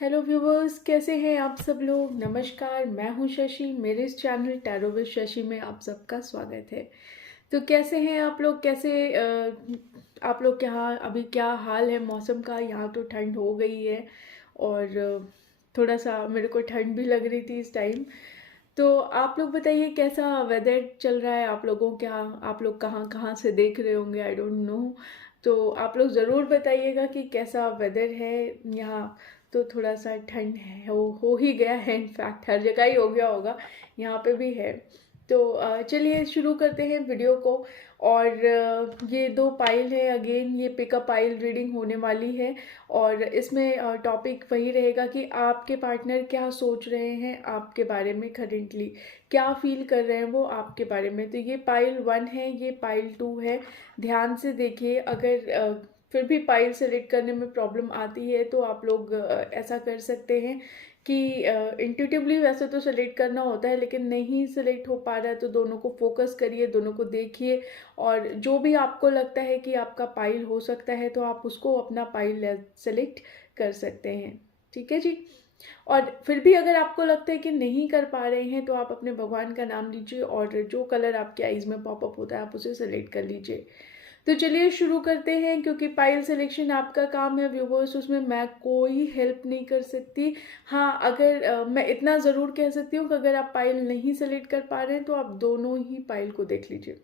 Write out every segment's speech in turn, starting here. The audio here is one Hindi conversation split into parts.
हेलो व्यूवर्स, कैसे हैं आप सब लोग। नमस्कार, मैं हूं शशि। मेरे इस चैनल टैरो विद शशि में आप सबका स्वागत है। तो कैसे हैं आप लोग, कैसे आप लोग के यहाँ अभी क्या हाल है मौसम का। यहाँ तो ठंड हो गई है और थोड़ा सा मेरे को ठंड भी लग रही थी इस टाइम। तो आप लोग बताइए कैसा वेदर चल रहा है आप लोगों के यहाँ। आप लोग कहाँ कहाँ से देख रहे होंगे, आई डोंट नो। तो आप लोग ज़रूर बताइएगा कि कैसा वेदर है यहाँ। तो थोड़ा सा ठंड है, हो ही गया है, इनफैक्ट हर जगह ही हो गया होगा, यहाँ पे भी है। तो चलिए शुरू करते हैं वीडियो को। और ये दो पाइल है, अगेन ये पिकअप पाइल रीडिंग होने वाली है। और इसमें टॉपिक वही रहेगा कि आपके पार्टनर क्या सोच रहे हैं आपके बारे में, करेंटली क्या फील कर रहे हैं वो आपके बारे में। तो ये पाइल 1 है, ये पाइल 2 है। ध्यान से देखिए। अगर फिर भी पाइल सेलेक्ट करने में प्रॉब्लम आती है तो आप लोग ऐसा कर सकते हैं कि इंट्यूटिवली वैसे तो सेलेक्ट करना होता है, लेकिन नहीं सेलेक्ट हो पा रहा है तो दोनों को फोकस करिए, दोनों को देखिए। और जो भी आपको लगता है कि आपका पाइल हो सकता है तो आप उसको अपना पाइल सेलेक्ट कर सकते हैं। ठीक है जी। और फिर भी अगर आपको लगता है कि नहीं कर पा रहे हैं तो आप अपने भगवान का नाम लीजिए और जो कलर आपके आईज में पॉपअप होता है आप उसे सेलेक्ट कर लीजिए। तो चलिए शुरू करते हैं। क्योंकि पाइल सिलेक्शन आपका काम है व्यूवर्स, उसमें मैं कोई हेल्प नहीं कर सकती। हाँ, अगर मैं इतना ज़रूर कह सकती हूँ कि अगर आप पाइल नहीं सेलेक्ट कर पा रहे हैं तो आप दोनों ही पाइल को देख लीजिए।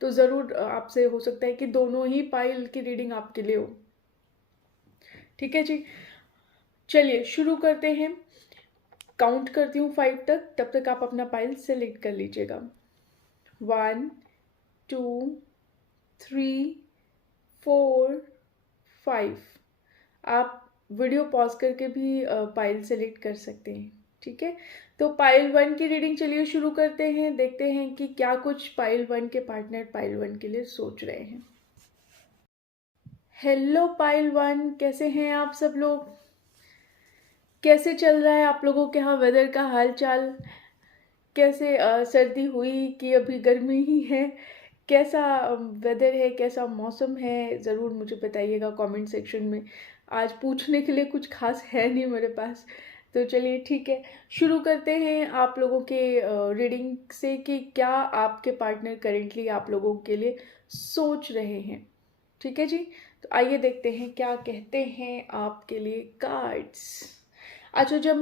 तो ज़रूर आपसे हो सकता है कि दोनों ही पाइल की रीडिंग आपके लिए हो। ठीक है जी। चलिए शुरू करते हैं। काउंट करती हूँ 5 तक, तब तक आप अपना पाइल सेलेक्ट कर लीजिएगा। 1 2 3 4 5। आप वीडियो पॉज करके भी पाइल सेलेक्ट कर सकते हैं। ठीक है। तो पाइल 1 की रीडिंग चलिए शुरू करते हैं। देखते हैं कि क्या कुछ पाइल 1 के पार्टनर पाइल 1 के लिए सोच रहे हैं। हेलो पाइल 1, कैसे हैं आप सब लोग। कैसे चल रहा है आप लोगों के यहाँ वेदर का हाल चाल। कैसे सर्दी हुई कि अभी गर्मी ही है। कैसा वेदर है, कैसा मौसम है, ज़रूर मुझे बताइएगा कमेंट सेक्शन में। आज पूछने के लिए कुछ खास है नहीं मेरे पास। तो चलिए ठीक है, शुरू करते हैं आप लोगों के रीडिंग से कि क्या आपके पार्टनर करेंटली आप लोगों के लिए सोच रहे हैं। ठीक है जी। तो आइए देखते हैं क्या कहते हैं आपके लिए कार्ड्स। अच्छा, जब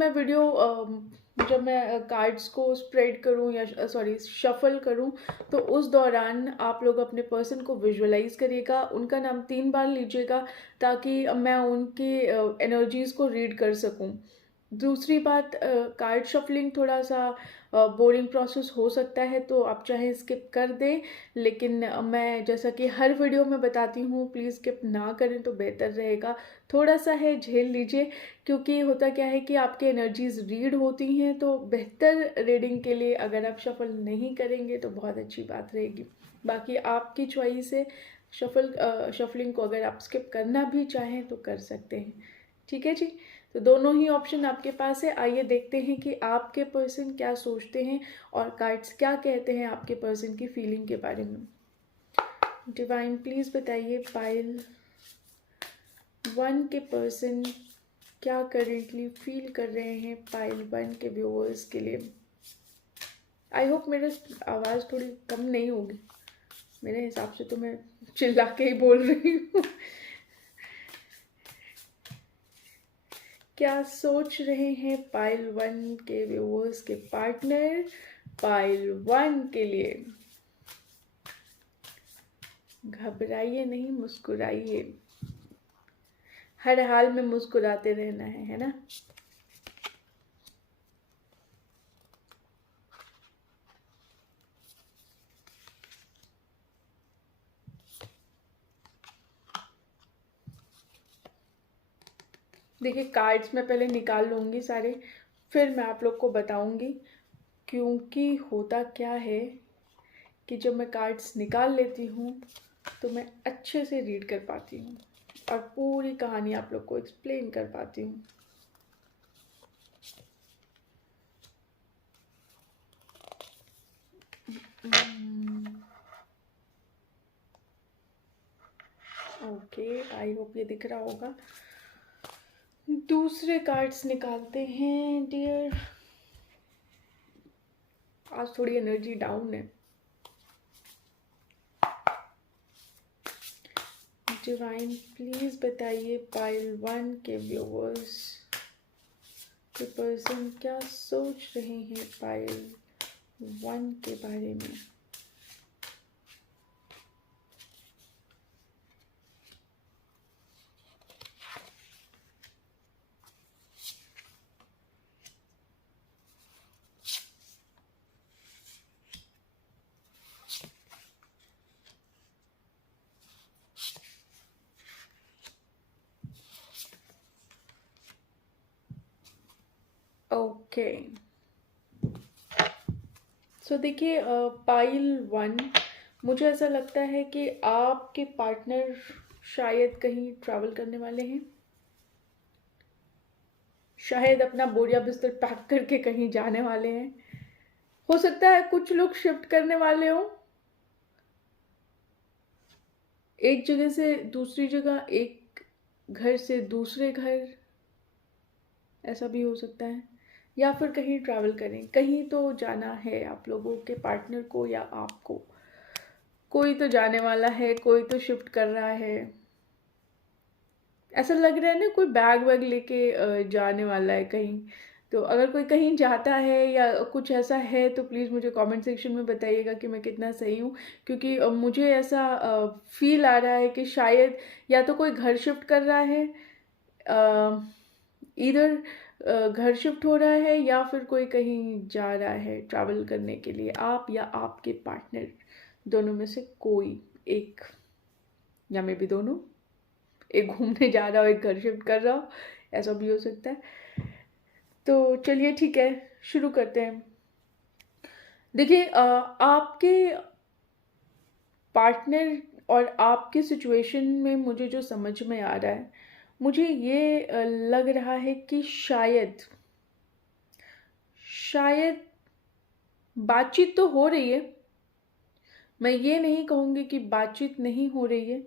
मैं कार्ड्स को स्प्रेड करूं या सॉरी शफल करूं तो उस दौरान आप लोग अपने पर्सन को विजुअलाइज करिएगा, उनका नाम 3 बार लीजिएगा ताकि मैं उनकी एनर्जीज को रीड कर सकूं। दूसरी बात, कार्ड शफलिंग थोड़ा सा बोरिंग प्रोसेस हो सकता है तो आप चाहे स्किप कर दें, लेकिन मैं जैसा कि हर वीडियो में बताती हूँ प्लीज़ स्किप ना करें तो बेहतर रहेगा। थोड़ा सा है, झेल लीजिए। क्योंकि होता क्या है कि आपकी एनर्जीज रीड होती हैं तो बेहतर रीडिंग के लिए अगर आप शफल नहीं करेंगे तो बहुत अच्छी बात रहेगी। बाकी आपकी चॉइस है। शफलिंग को अगर आप स्किप करना भी चाहें तो कर सकते हैं। ठीक है जी। तो दोनों ही ऑप्शन आपके पास है। आइए देखते हैं कि आपके पर्सन क्या सोचते हैं और कार्ड्स क्या कहते हैं आपके पर्सन की फीलिंग के बारे में। डिवाइन प्लीज़ बताइए पाइल 1 के पर्सन क्या करेंटली फील कर रहे हैं पाइल 1 के व्यूअर्स के लिए। आई होप मेरी आवाज़ थोड़ी कम नहीं होगी। मेरे हिसाब से तो मैं चिल्ला के ही बोल रही हूँ। क्या सोच रहे हैं पाइल 1 के व्यूअर्स के पार्टनर पाइल 1 के लिए। घबराइए नहीं, मुस्कुराइए। हर हाल में मुस्कुराते रहना है ना। देखिए, कार्ड्स मैं पहले निकाल लूँगी सारे, फिर मैं आप लोग को बताऊँगी। क्योंकि होता क्या है कि जब मैं कार्ड्स निकाल लेती हूँ तो मैं अच्छे से रीड कर पाती हूँ और पूरी कहानी आप लोग को एक्सप्लेन कर पाती हूँ। ओके, आई होप ये दिख रहा होगा। दूसरे कार्ड्स निकालते हैं डियर। आज थोड़ी एनर्जी डाउन है। डिवाइन प्लीज बताइए पाइल 1 के व्यूअर्स के पर्सन क्या सोच रहे हैं पाइल 1 के बारे में। ओके सो देखिए पाइल 1, मुझे ऐसा लगता है कि आपके पार्टनर शायद कहीं ट्रैवल करने वाले हैं। शायद अपना बोरिया बिस्तर पैक करके कहीं जाने वाले हैं। हो सकता है कुछ लोग शिफ्ट करने वाले हों, एक जगह से दूसरी जगह, एक घर से दूसरे घर, ऐसा भी हो सकता है। या फिर कहीं ट्रैवल करें, कहीं तो जाना है आप लोगों के पार्टनर को या आपको। कोई तो जाने वाला है, कोई तो शिफ्ट कर रहा है। ऐसा लग रहा है ना कोई बैग वैग लेके जाने वाला है कहीं। तो अगर कोई कहीं जाता है या कुछ ऐसा है तो प्लीज़ मुझे कमेंट सेक्शन में बताइएगा कि मैं कितना सही हूँ। क्योंकि मुझे ऐसा फील आ रहा है कि शायद या तो कोई घर शिफ्ट कर रहा है, इधर घर शिफ्ट हो रहा है, या फिर कोई कहीं जा रहा है ट्रैवल करने के लिए, आप या आपके पार्टनर, दोनों में से कोई एक, या मे भी दोनों। एक घूमने जा रहा हो, एक घर शिफ्ट कर रहा हो, ऐसा भी हो सकता है। तो चलिए ठीक है, शुरू करते हैं। देखिए आपके पार्टनर और आपके सिचुएशन में मुझे जो समझ में आ रहा है, मुझे ये लग रहा है कि शायद बातचीत तो हो रही है। मैं ये नहीं कहूँगी कि बातचीत नहीं हो रही है,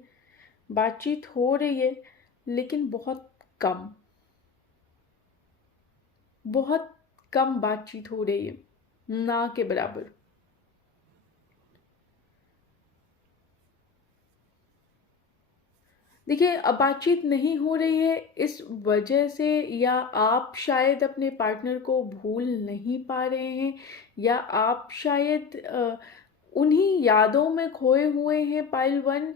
बातचीत हो रही है, लेकिन बहुत कम, बहुत कम बातचीत हो रही है, ना के बराबर। देखिए अब बातचीत नहीं हो रही है इस वजह से, या आप शायद अपने पार्टनर को भूल नहीं पा रहे हैं, या आप शायद उन्हीं यादों में खोए हुए हैं पाइल 1।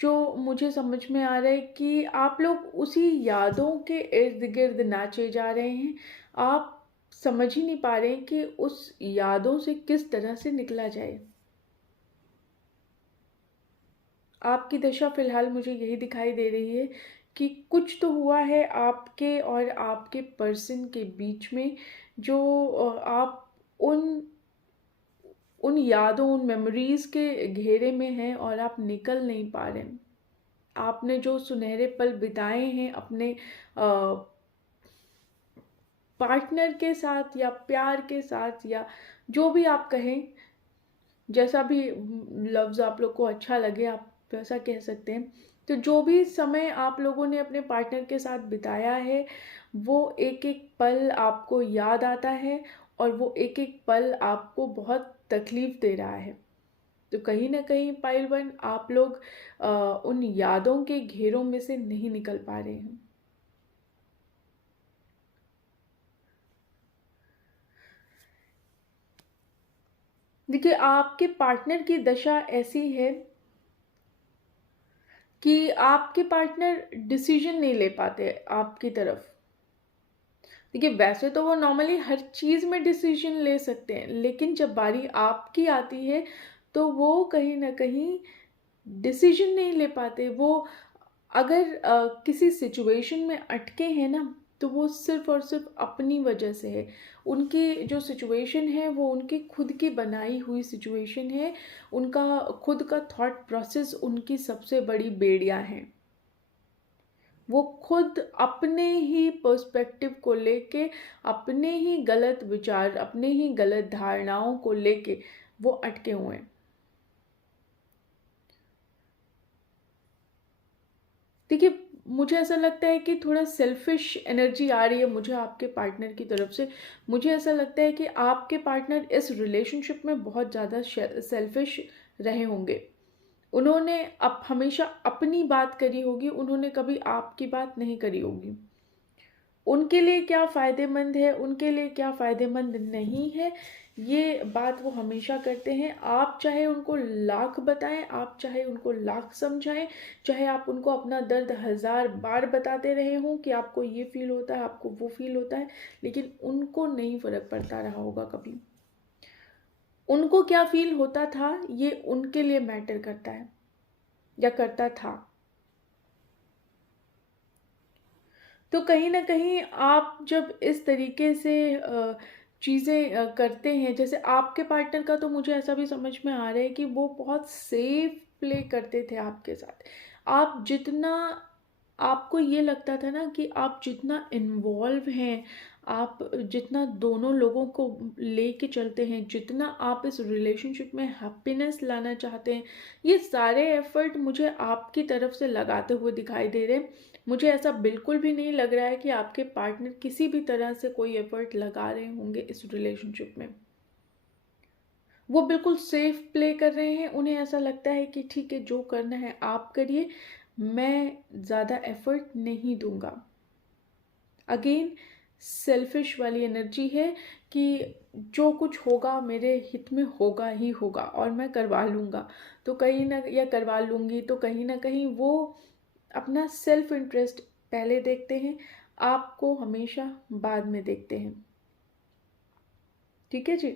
जो मुझे समझ में आ रहा है कि आप लोग उसी यादों के इर्द गिर्द नाचे जा रहे हैं। आप समझ ही नहीं पा रहे हैं कि उस यादों से किस तरह से निकला जाए। आपकी दशा फिलहाल मुझे यही दिखाई दे रही है कि कुछ तो हुआ है आपके और आपके पर्सन के बीच में, जो आप उन उन यादों, उन मेमोरीज के घेरे में हैं और आप निकल नहीं पा रहे हैं। आपने जो सुनहरे पल बिताए हैं अपने पार्टनर के साथ या प्यार के साथ, या जो भी आप कहें, जैसा भी लफ्ज़ आप लोग को अच्छा लगे आप वैसा कह सकते हैं। तो जो भी समय आप लोगों ने अपने पार्टनर के साथ बिताया है, वो एक एक पल आपको याद आता है, और वो एक एक पल आपको बहुत तकलीफ़ दे रहा है। तो कहीं ना कहीं पाइल 1, आप लोग उन यादों के घेरों में से नहीं निकल पा रहे हैं। देखिए आपके पार्टनर की दशा ऐसी है कि आपके पार्टनर डिसीजन नहीं ले पाते आपकी तरफ। देखिए वैसे तो वो नॉर्मली हर चीज़ में डिसीजन ले सकते हैं, लेकिन जब बारी आपकी आती है तो वो कहीं ना कहीं डिसीजन नहीं ले पाते। वो अगर किसी सिचुएशन में अटके हैं ना, तो वो सिर्फ और सिर्फ अपनी वजह से है। उनकी जो सिचुएशन है वो उनकी खुद की बनाई हुई सिचुएशन है। उनका खुद का थॉट प्रोसेस उनकी सबसे बड़ी बेड़ियाँ हैं। वो खुद अपने ही पर्सपेक्टिव को लेके, अपने ही गलत विचार, अपने ही गलत धारणाओं को लेके वो अटके हुए हैं। देखिए मुझे ऐसा लगता है कि थोड़ा सेल्फिश एनर्जी आ रही है मुझे आपके पार्टनर की तरफ से। मुझे ऐसा लगता है कि आपके पार्टनर इस रिलेशनशिप में बहुत ज़्यादा सेल्फिश रहे होंगे। उन्होंने हमेशा अपनी बात करी होगी, उन्होंने कभी आपकी बात नहीं करी होगी। उनके लिए क्या फ़ायदेमंद है, उनके लिए क्या फ़ायदेमंद नहीं है, ये बात वो हमेशा करते हैं। आप चाहे उनको लाख बताएं, आप चाहे उनको लाख समझाएं, चाहे आप उनको अपना दर्द 1000 बार बताते रहे हों कि आपको ये फील होता है, आपको वो फील होता है, लेकिन उनको नहीं फ़र्क पड़ता रहा होगा कभी। उनको क्या फील होता था ये उनके लिए मैटर करता है या करता था। तो कहीं ना कहीं आप जब इस तरीके से चीज़ें करते हैं, जैसे आपके पार्टनर का तो मुझे ऐसा भी समझ में आ रहा है कि वो बहुत सेफ प्ले करते थे आपके साथ। आप जितना, आपको ये लगता था ना कि आप जितना इन्वॉल्व हैं, आप जितना दोनों लोगों को लेके चलते हैं, जितना आप इस रिलेशनशिप में हैप्पीनेस लाना चाहते हैं, ये सारे एफर्ट मुझे आपकी तरफ से लगाते हुए दिखाई दे रहे हैं। मुझे ऐसा बिल्कुल भी नहीं लग रहा है कि आपके पार्टनर किसी भी तरह से कोई एफर्ट लगा रहे होंगे इस रिलेशनशिप में। वो बिल्कुल सेफ प्ले कर रहे हैं। उन्हें ऐसा लगता है कि ठीक है, जो करना है आप करिए, मैं ज़्यादा एफर्ट नहीं दूंगा। अगेन सेल्फिश वाली एनर्जी है कि जो कुछ होगा मेरे हित में होगा ही होगा और मैं करवा लूँगा। तो कहीं ना, या करवा लूँगी, तो कहीं ना कहीं वो अपना सेल्फ इंटरेस्ट पहले देखते हैं, आपको हमेशा बाद में देखते हैं। ठीक है जी।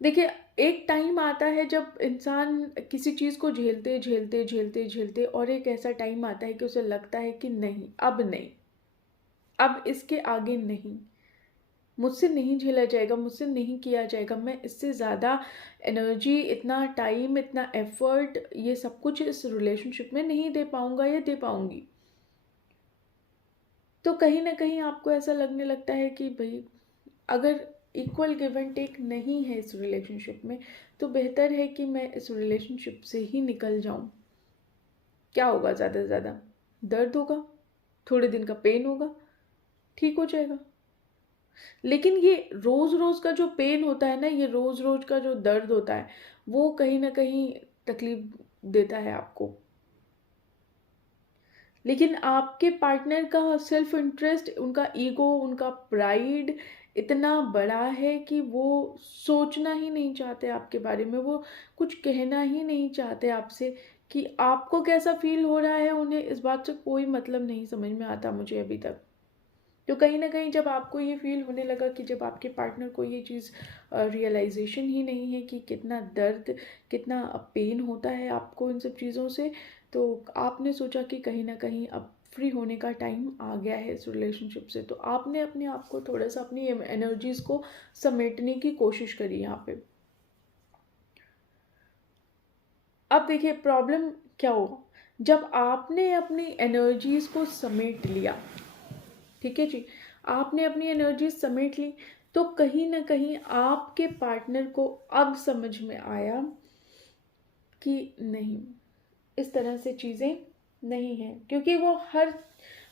देखिए, एक टाइम आता है जब इंसान किसी चीज़ को झेलते झेलते झेलते झेलते, और एक ऐसा टाइम आता है कि उसे लगता है कि नहीं, अब नहीं, अब इसके आगे नहीं, मुझसे नहीं झेला जाएगा, मुझसे नहीं किया जाएगा, मैं इससे ज़्यादा एनर्जी, इतना टाइम, इतना एफर्ट, ये सब कुछ इस रिलेशनशिप में नहीं दे पाऊंगा या दे पाऊंगी। तो कहीं ना कहीं आपको ऐसा लगने लगता है कि भाई, अगर इक्वल गिव एंड टेक नहीं है इस रिलेशनशिप में, तो बेहतर है कि मैं इस रिलेशनशिप से ही निकल जाऊं। क्या होगा, ज़्यादा से ज़्यादा दर्द होगा, थोड़े दिन का पेन होगा, ठीक हो जाएगा। लेकिन ये रोज़ रोज़ का जो पेन होता है ना, ये रोज़ रोज़ का जो दर्द होता है, वो कहीं ना कहीं तकलीफ देता है आपको। लेकिन आपके पार्टनर का सेल्फ इंटरेस्ट, उनका ईगो, उनका प्राइड इतना बड़ा है कि वो सोचना ही नहीं चाहते आपके बारे में, वो कुछ कहना ही नहीं चाहते आपसे कि आपको कैसा फील हो रहा है। उन्हें इस बात से कोई मतलब नहीं समझ में आता मुझे अभी तक। तो कहीं ना कहीं जब आपको ये फील होने लगा कि जब आपके पार्टनर को ये चीज़ रियलाइजेशन ही नहीं है कि कितना दर्द, कितना पेन होता है आपको इन सब चीज़ों से, तो आपने सोचा कि कहीं ना कहीं अब फ्री होने का टाइम आ गया है इस रिलेशनशिप से। तो आपने अपने आप को थोड़ा सा, अपनी एनर्जीज़ को समेटने की कोशिश करी यहाँ पे। अब देखिए, प्रॉब्लम क्या हुआ, जब आपने अपनी एनर्जीज़ को समेट लिया, ठीक है जी, आपने अपनी एनर्जी समेट ली, तो कहीं ना कहीं आपके पार्टनर को अब समझ में आया कि नहीं, इस तरह से चीज़ें नहीं हैं। क्योंकि वो हर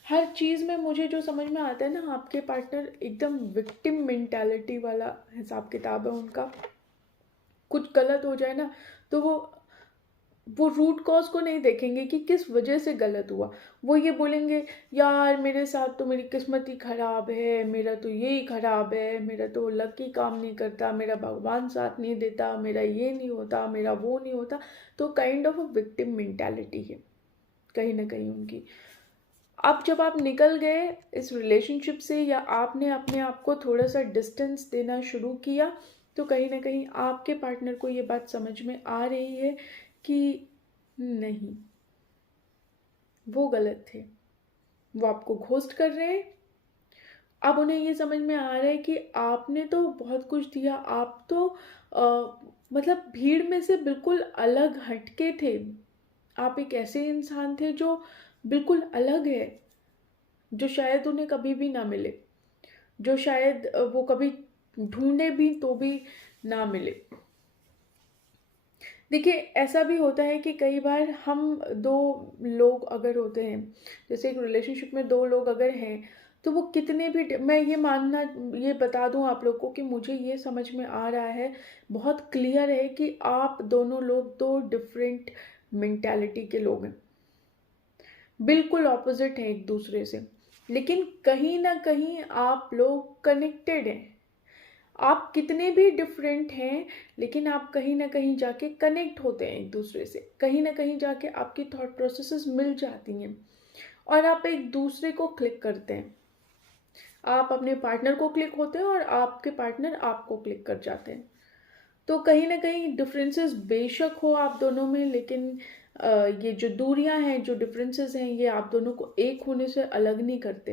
हर चीज़ में, मुझे जो समझ में आता है ना, आपके पार्टनर एकदम विक्टिम मेंटालिटी वाला हिसाब किताब है उनका। कुछ गलत हो जाए ना, तो वो रूट कॉज को नहीं देखेंगे कि किस वजह से गलत हुआ। वो ये बोलेंगे, यार मेरे साथ तो मेरी किस्मत ही खराब है, मेरा तो यही खराब है, मेरा तो लक ही काम नहीं करता, मेरा भगवान साथ नहीं देता, मेरा ये नहीं होता, मेरा वो नहीं होता। तो kind of a victim mentality है कहीं ना कहीं उनकी। अब जब आप निकल गए इस रिलेशनशिप से, या आपने अपने आप को थोड़ा सा डिस्टेंस देना शुरू किया, तो कहीं ना कहीं आपके पार्टनर को ये बात समझ में आ रही है कि नहीं, वो गलत थे, वो आपको घोस्ट कर रहे हैं। अब उन्हें ये समझ में आ रहा है कि आपने तो बहुत कुछ दिया, आप तो मतलब भीड़ में से बिल्कुल अलग हटके थे। आप एक ऐसे इंसान थे जो बिल्कुल अलग है, जो शायद उन्हें कभी भी ना मिले, जो शायद वो कभी ढूंढे भी तो भी ना मिले। देखिए, ऐसा भी होता है कि कई बार हम 2 लोग अगर होते हैं, जैसे एक रिलेशनशिप में 2 लोग अगर हैं, तो वो कितने भी ड मैं ये बता दूँ आप लोग को कि मुझे ये समझ में आ रहा है, बहुत क्लियर है कि आप दोनों लोग 2 डिफरेंट मेंटालिटी के लोग हैं। बिल्कुल ऑपोज़िट हैं एक-दूसरे से, लेकिन कहीं न कहीं आप लोग कनेक्टेड हैं। आप कितने भी डिफरेंट हैं, लेकिन आप कहीं न कहीं जाके कनेक्ट होते हैं एक-दूसरे से। कहीं न कहीं जाके आपकी थॉट प्रोसेसेस मिल जाती हैं और आप एक-दूसरे को क्लिक करते हैं। आप अपने पार्टनर को क्लिक होते हैं और आपके पार्टनर आपको क्लिक कर जाते हैं। तो कहीं न कहीं डिफरेंसेस बेशक हो आप दोनों में, लेकिन ये जो दूरियाँ हैं, जो डिफरेंसेस हैं, ये आप दोनों को एक होने से अलग नहीं करते।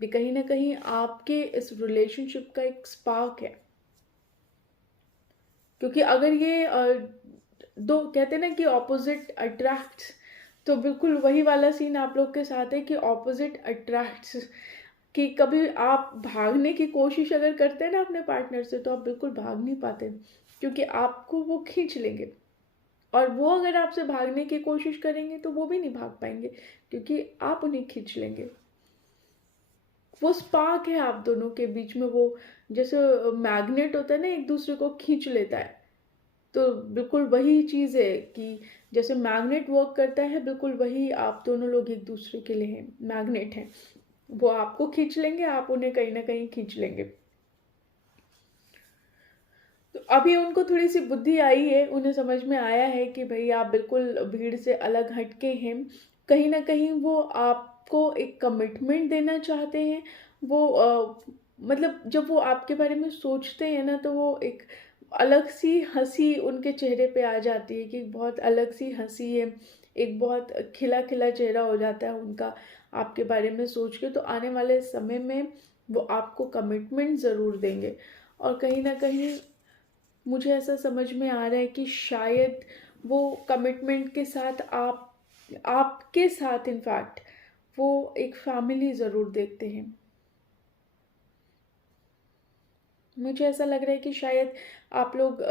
ये कहीं न कहीं आपके इस रिलेशनशिप का एक स्पार्क है। क्योंकि अगर ये दो कहते हैं ना कि ऑपोजिट अट्रैक्ट्स, तो बिल्कुल वही वाला सीन आप लोग के साथ है कि ऑपोजिट अट्रैक्ट्स, कि कभी आप भागने की कोशिश अगर करते हैं ना अपने पार्टनर से, तो आप बिल्कुल भाग नहीं पाते, क्योंकि आपको वो खींच लेंगे। और वो अगर आपसे भागने की कोशिश करेंगे तो वो भी नहीं भाग पाएंगे, क्योंकि आप उन्हें खींच लेंगे। वो स्पार्क है आप दोनों के बीच में, वो जैसे मैग्नेट होता है ना, एक दूसरे को खींच लेता है। तो बिल्कुल वही चीज़ है कि जैसे मैग्नेट वर्क करता है, बिल्कुल वही आप दोनों लोग एक दूसरे के लिए हैं, मैग्नेट हैं। वो आपको खींच लेंगे, आप उन्हें कहीं न कहीं खींच लेंगे। तो अभी उनको थोड़ी-सी बुद्धि आई है, उन्हें समझ में आया है कि भई आप बिल्कुल भीड़ से अलग हट के हैं। कहीं न कहीं वो आपको एक कमिटमेंट देना चाहते हैं। वो मतलब जब वो आपके बारे में सोचते हैं ना, तो वो एक अलग-सी हँसी उनके चेहरे पे आ जाती है, कि बहुत अलग-सी हँसी है। एक बहुत खिला-खिला चेहरा हो जाता है उनका आपके बारे में सोच के। तो आने वाले समय में वो आपको कमिटमेंट ज़रूर देंगे। और कहीं न कहीं मुझे ऐसा समझ में आ रहा है कि शायद वो कमिटमेंट के साथ आपके साथ इनफैक्ट वो एक फैमिली ज़रूर देखते हैं। मुझे ऐसा लग रहा है कि शायद आप लोग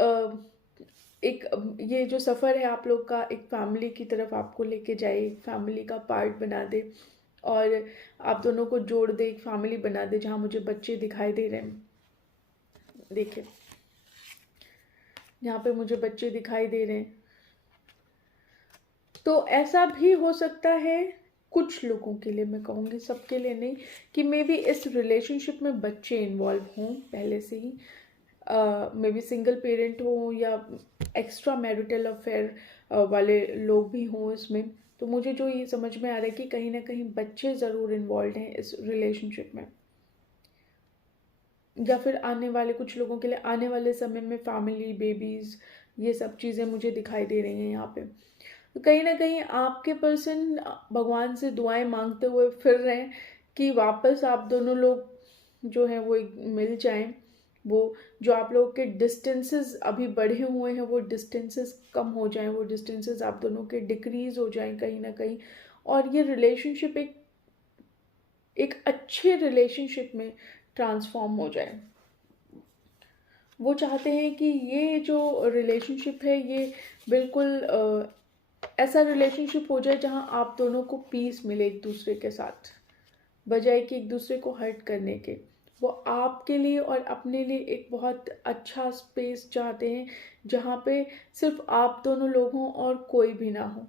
ये जो सफ़र है आप लोग का, एक फैमिली की तरफ आपको लेके जाए, एक फैमिली का पार्ट बना दे और आप दोनों को जोड़ दे, एक फैमिली बना दे जहाँ मुझे बच्चे दिखाई दे रहे हैं। देखिए, यहाँ पे मुझे बच्चे दिखाई दे रहे हैं। तो ऐसा भी हो सकता है कुछ लोगों के लिए, मैं कहूँगी सबके लिए नहीं, कि मे बी इस रिलेशनशिप में बच्चे इन्वॉल्व हों पहले से ही। मे बी सिंगल पेरेंट हो या एक्स्ट्रा मैरिटल अफेयर वाले लोग भी हों इसमें। तो मुझे जो ये समझ में आ रहा है कि कहीं ना कहीं बच्चे ज़रूर इन्वॉल्व हैं इस रिलेशनशिप में, या फिर आने वाले कुछ लोगों के लिए आने वाले समय में फैमिली, बेबीज़, ये सब चीज़ें मुझे दिखाई दे रही हैं यहाँ पे। तो कहीं न कहीं आपके पर्सन भगवान से दुआएँ माँगते हुए फिर रहे हैं कि वापस आप दोनों लोग जो हैं वो एक मिल जाएँ। वो जो आप लोगों के डिस्टेंसेस अभी बढ़े हुए हैं, वो डिस्टेंसेस कम हो जाएँ, वो डिस्टेंसेस आप दोनों के डिक्रीज़ हो जाएँ कहीं न कहीं, और ये रिलेशनशिप एक एक अच्छे रिलेशनशिप में ट्रांसफ़ॉर्म हो जाए। वो चाहते हैं कि ये जो रिलेशनशिप है, ये बिल्कुल ऐसा रिलेशनशिप हो जाए जहाँ आप दोनों को पीस मिले एक दूसरे के साथ, बजाय कि एक दूसरे को हर्ट करने के। वो आपके लिए और अपने लिए एक बहुत अच्छा स्पेस चाहते हैं, जहाँ पे सिर्फ आप दोनों लोग हों और कोई भी ना हो।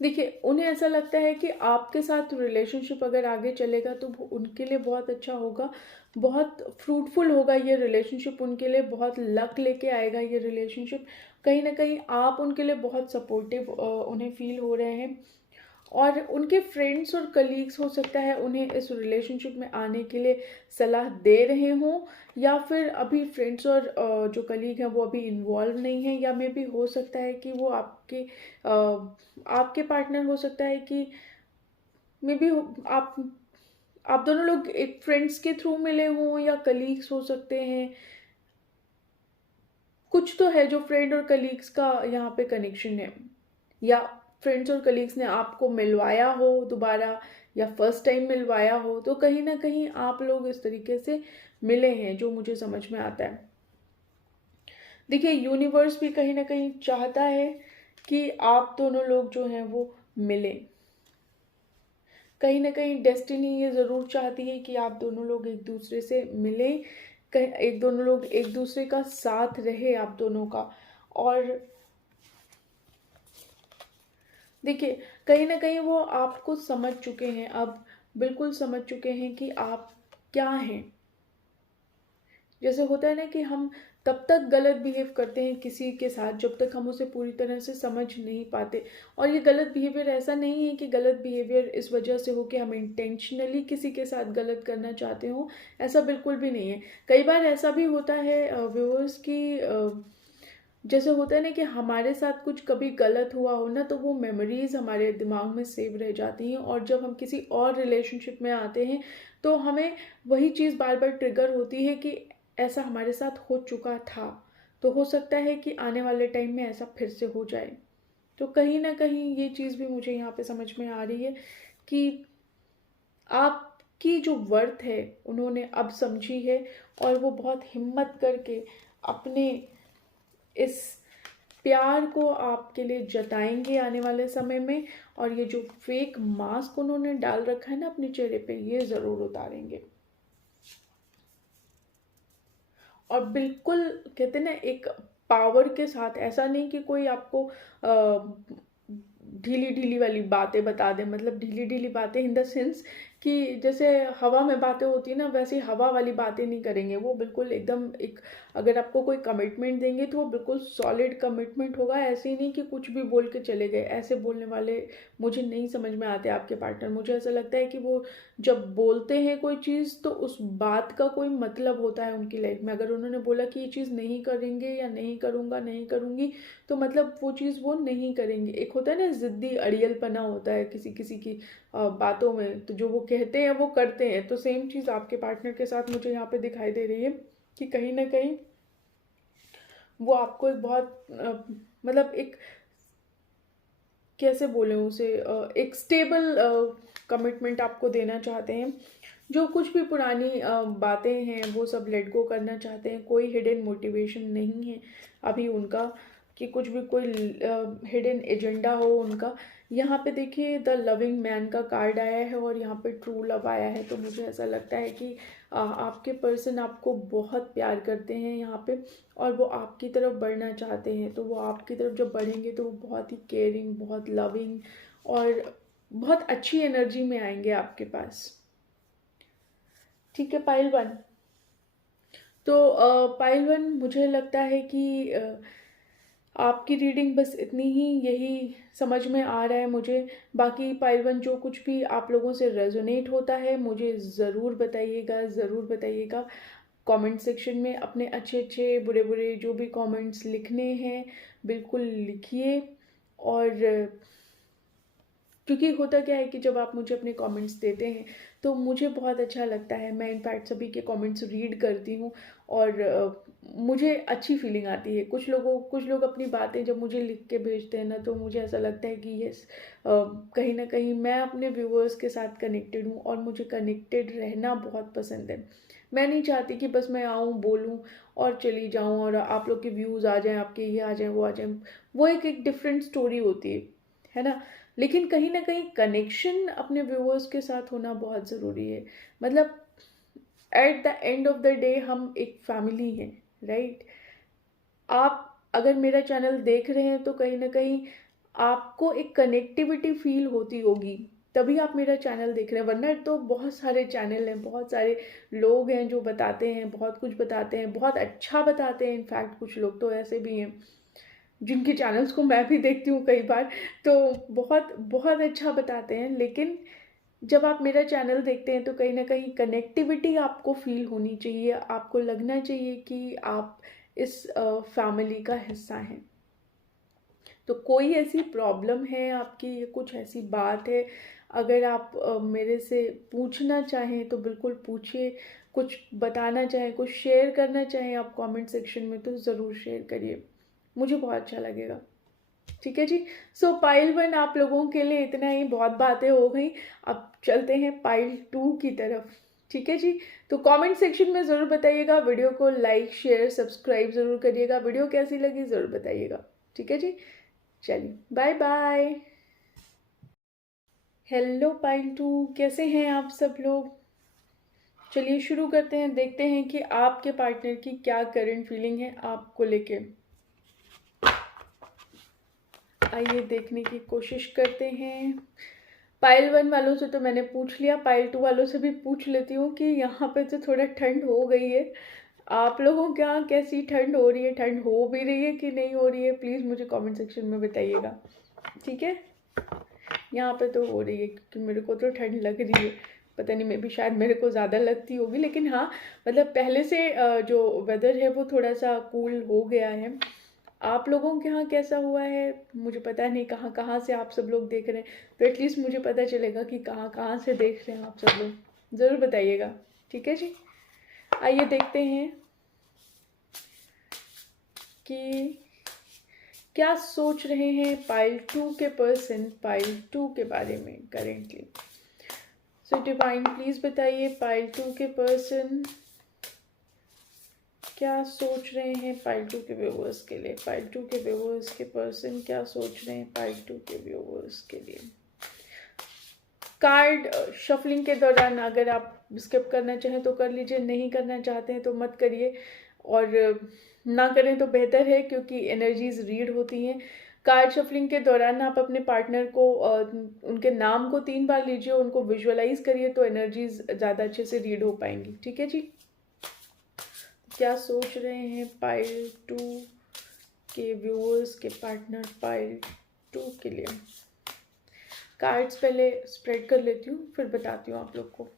देखिए, उन्हें ऐसा लगता है कि आपके साथ रिलेशनशिप अगर आगे चलेगा तो वो उनके लिए बहुत अच्छा होगा, बहुत फ्रूटफुल होगा ये रिलेशनशिप उनके लिए, बहुत लक लेके आएगा ये रिलेशनशिप। कहीं न कहीं आप उनके लिए बहुत सपोर्टिव उन्हें फ़ील हो रहे हैं, और उनके फ्रेंड्स और कलीग्स हो सकता है उन्हें इस रिलेशनशिप में आने के लिए सलाह दे रहे हों, या फिर अभी फ्रेंड्स और जो कलीग हैं वो अभी इन्वॉल्व नहीं हैं, या मे बी हो सकता है कि वो आपके पार्टनर हो सकता है कि मे बी आप आप दोनों लोग एक फ्रेंड्स के थ्रू मिले हों, या कलीग्स हो सकते हैं। कुछ तो है जो फ्रेंड और कलीग्स का यहाँ पे कनेक्शन है, या फ्रेंड्स और कलीग्स ने आपको मिलवाया हो दोबारा, या फर्स्ट टाइम मिलवाया हो, तो कहीं ना कहीं आप लोग इस तरीके से मिले हैं, जो मुझे समझ में आता है। देखिए, यूनिवर्स भी कहीं ना कहीं चाहता है कि आप दोनों लोग जो हैं वो मिलें। कहीं ना कहीं डेस्टिनी ये ज़रूर चाहती है कि आप दोनों लोग एक दूसरे से मिलें, एक दोनों लोग एक दूसरे का साथ रहे आप दोनों का। और देखिए, कहीं ना कहीं वो आपको समझ चुके हैं, अब बिल्कुल समझ चुके हैं कि आप क्या हैं। जैसे होता है ना कि हम तब तक गलत बिहेव करते हैं किसी के साथ जब तक हम उसे पूरी तरह से समझ नहीं पाते। और ये गलत बिहेवियर ऐसा नहीं है कि गलत बिहेवियर इस वजह से हो कि हम इंटेंशनली किसी के साथ गलत करना चाहते हो, ऐसा बिल्कुल भी नहीं है। कई बार ऐसा भी होता है व्यूअर्स की, जैसे होता है ना कि हमारे साथ कुछ कभी गलत हुआ हो ना, तो वो मेमोरीज हमारे दिमाग में सेव रह जाती हैं, और जब हम किसी और रिलेशनशिप में आते हैं तो हमें वही चीज़ बार बार ट्रिगर होती है कि ऐसा हमारे साथ हो चुका था, तो हो सकता है कि आने वाले टाइम में ऐसा फिर से हो जाए। तो कहीं ना कहीं ये चीज़ भी मुझे यहाँ पे समझ में आ रही है कि आपकी जो वर्थ है उन्होंने अब समझी है, और वो बहुत हिम्मत करके अपने इस प्यार को आपके लिए जताएंगे आने वाले समय में। और ये जो फेक मास्क उन्होंने डाल रखा है ना अपने चेहरे पे, ये ज़रूर उतारेंगे। और बिल्कुल कहते हैं ना, एक पावर के साथ, ऐसा नहीं कि कोई आपको ढीली ढीली वाली बातें बता दे, मतलब ढीली ढीली बातें इन द सेंस कि जैसे हवा में बातें होती है ना, वैसे हवा वाली बातें नहीं करेंगे वो। बिल्कुल एकदम एक, अगर आपको कोई कमिटमेंट देंगे तो वो बिल्कुल सॉलिड कमिटमेंट होगा। ऐसे ही नहीं कि कुछ भी बोल के चले गए। ऐसे बोलने वाले मुझे नहीं समझ में आते आपके पार्टनर। मुझे ऐसा लगता है कि वो जब बोलते हैं कोई चीज़ तो उस बात का कोई मतलब होता है उनकी लाइफ में। अगर उन्होंने बोला कि ये चीज़ नहीं करेंगे या नहीं करूँगा, नहीं करूँगी, तो मतलब वो चीज़ वो नहीं करेंगे। एक होता है ना ज़िद्दी अड़ियलपना होता है किसी किसी की बातों में, तो जो वो कहते हैं वो करते हैं। तो सेम चीज़ आपके पार्टनर के साथ मुझे यहाँ पे दिखाई दे रही है कि कहीं ना कहीं वो आपको एक बहुत मतलब एक, कैसे बोले उसे, एक स्टेबल कमिटमेंट आपको देना चाहते हैं। जो कुछ भी पुरानी बातें हैं वो सब लेट गो करना चाहते हैं। कोई हिडन मोटिवेशन नहीं है अभी उनका कि कुछ भी कोई हिडन एजेंडा हो उनका। यहाँ पे देखिए द लविंग मैन का कार्ड आया है और यहाँ पे ट्रू लव आया है। तो मुझे ऐसा लगता है कि आपके पर्सन आपको बहुत प्यार करते हैं यहाँ पे, और वो आपकी तरफ बढ़ना चाहते हैं। तो वो आपकी तरफ जब बढ़ेंगे तो वो बहुत ही केयरिंग, बहुत लविंग और बहुत अच्छी एनर्जी में आएंगे आपके पास। ठीक है पाइल वन। तो पाइल वन, मुझे लगता है कि आपकी रीडिंग बस इतनी ही, यही समझ में आ रहा है मुझे। बाकी पाइल वन, जो कुछ भी आप लोगों से रेजोनेट होता है मुझे ज़रूर बताइएगा, ज़रूर बताइएगा। कमेंट सेक्शन में अपने अच्छे अच्छे बुरे बुरे जो भी कमेंट्स लिखने हैं बिल्कुल लिखिए। और क्योंकि होता क्या है कि जब आप मुझे अपने कमेंट्स देते हैं तो मुझे बहुत अच्छा लगता है। मैं इनफैक्ट सभी के कमेंट्स रीड करती हूँ, और मुझे अच्छी फीलिंग आती है। कुछ लोग अपनी बातें जब मुझे लिख के भेजते हैं ना, तो मुझे ऐसा लगता है कि यस, कहीं ना कहीं मैं अपने व्यूअर्स के साथ कनेक्टेड हूँ, और मुझे कनेक्टेड रहना बहुत पसंद है। मैं नहीं चाहती कि बस मैं आऊँ, बोलूँ और चली जाऊँ और आप लोग के व्यूज़ आ जाएं, आपके ये आ जाएं, वो आ जाएं। वो एक डिफरेंट स्टोरी होती है ना। लेकिन कहीं ना कहीं कनेक्शन अपने व्यूअर्स के साथ होना बहुत ज़रूरी है। मतलब eight the end of the day हम एक फैमिली हैं, राइट। आप अगर मेरा चैनल देख रहे हैं तो कहीं ना कहीं आपको एक कनेक्टिविटी फील होती होगी, तभी आप मेरा चैनल देख रहे हैं। वरना तो बहुत सारे चैनल हैं, बहुत सारे लोग हैं जो बताते हैं, बहुत कुछ बताते हैं, बहुत अच्छा बताते हैं। इनफैक्ट कुछ लोग तो ऐसे भी हैं जिनके चैनल्स को मैं भी देखती हूँ कई बार, तो बहुत बहुत अच्छा बताते हैं। लेकिन जब आप मेरा चैनल देखते हैं तो कहीं ना कहीं कनेक्टिविटी आपको फील होनी चाहिए, आपको लगना चाहिए कि आप इस फैमिली का हिस्सा हैं। तो कोई ऐसी प्रॉब्लम है आपकी, या कुछ ऐसी बात है, अगर आप मेरे से पूछना चाहें तो बिल्कुल पूछिए। कुछ बताना चाहें, कुछ शेयर करना चाहें आप कमेंट सेक्शन में, तो ज़रूर शेयर करिए, मुझे बहुत अच्छा लगेगा। ठीक है जी। सो पाइल 1 आप लोगों के लिए इतना ही, बहुत बातें हो गई। अब चलते हैं पाइल 2 की तरफ। ठीक है जी। तो कमेंट सेक्शन में ज़रूर बताइएगा, वीडियो को लाइक शेयर सब्सक्राइब ज़रूर करिएगा, वीडियो कैसी लगी ज़रूर बताइएगा। ठीक है जी। चलिए बाय बाय। हेलो पाइल 2, कैसे हैं आप सब लोग? चलिए शुरू करते हैं, देखते हैं कि आपके पार्टनर की क्या करंट फीलिंग है आपको लेके। आइए देखने की कोशिश करते हैं। पाइल 1 वालों से तो मैंने पूछ लिया, पाइल 2 वालों से भी पूछ लेती हूँ कि यहाँ पे तो थोड़ा ठंड हो गई है। आप लोगों के यहाँ कैसी ठंड हो रही है? ठंड हो भी रही है कि नहीं हो रही है? प्लीज़ मुझे कमेंट सेक्शन में बताइएगा। ठीक है। यहाँ पे तो हो रही है क्योंकि मेरे को तो ठंड लग रही है। पता नहीं, मे भी शायद मेरे को ज़्यादा लगती होगी, लेकिन हाँ मतलब पहले से जो वेदर है वो थोड़ा सा कूल हो गया है। आप लोगों के यहाँ कैसा हुआ है मुझे पता नहीं, कहाँ कहाँ से आप सब लोग देख रहे हैं, तो एटलीस्ट मुझे पता चलेगा कि कहाँ कहाँ से देख रहे हैं आप सब लोग, ज़रूर बताइएगा। ठीक है जी। आइए देखते हैं कि क्या सोच रहे हैं पाइल 2 के पर्सन पाइल 2 के बारे में करेंटली। सो डिवाइन प्लीज़ बताइए पाइल 2 के पर्सन क्या सोच रहे हैं पाइल 2 के व्यूवर्स के लिए। पाइल 2 के व्यूवर्स के पर्सन क्या सोच रहे हैं पाइल 2 के व्यूवर्स के लिए। कार्ड शफलिंग के दौरान अगर आप स्किप करना चाहें तो कर लीजिए, नहीं करना चाहते हैं तो मत करिए, और ना करें तो बेहतर है क्योंकि एनर्जीज रीड होती हैं। कार्ड शफलिंग के दौरान आप अपने पार्टनर को उनके नाम को 3 बार लीजिए, उनको विजुअलाइज करिए तो एनर्जीज ज़्यादा अच्छे से रीड हो पाएंगी। ठीक है जी। क्या सोच रहे हैं पाइल 2 के व्यूअर्स के पार्टनर पाइल 2 के लिए। कार्ड्स पहले स्प्रेड कर लेती हूँ फिर बताती हूँ आप लोग को।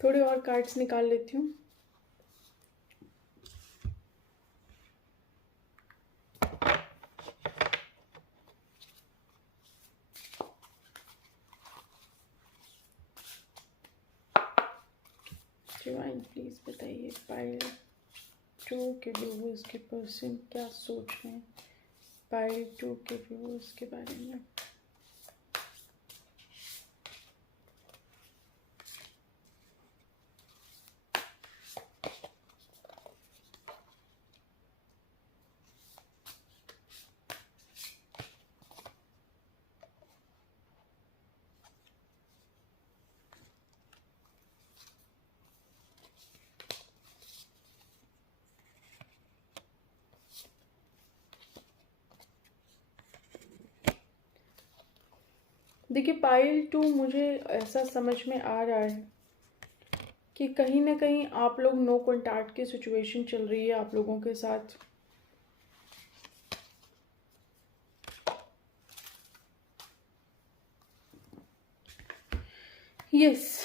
थोड़े और कार्ड्स निकाल लेती हूँ। डिवाइन प्लीज बताइए पाइल 2 के व्यूअर्स के पर्सन क्या सोच रहे हैं पाइल 2 के व्यूअर्स के बारे में। देखिए पाइल 2 मुझे ऐसा समझ में आ रहा है कि कहीं ना कहीं आप लोग नो कॉन्टैक्ट की सिचुएशन चल रही है आप लोगों के साथ। यस।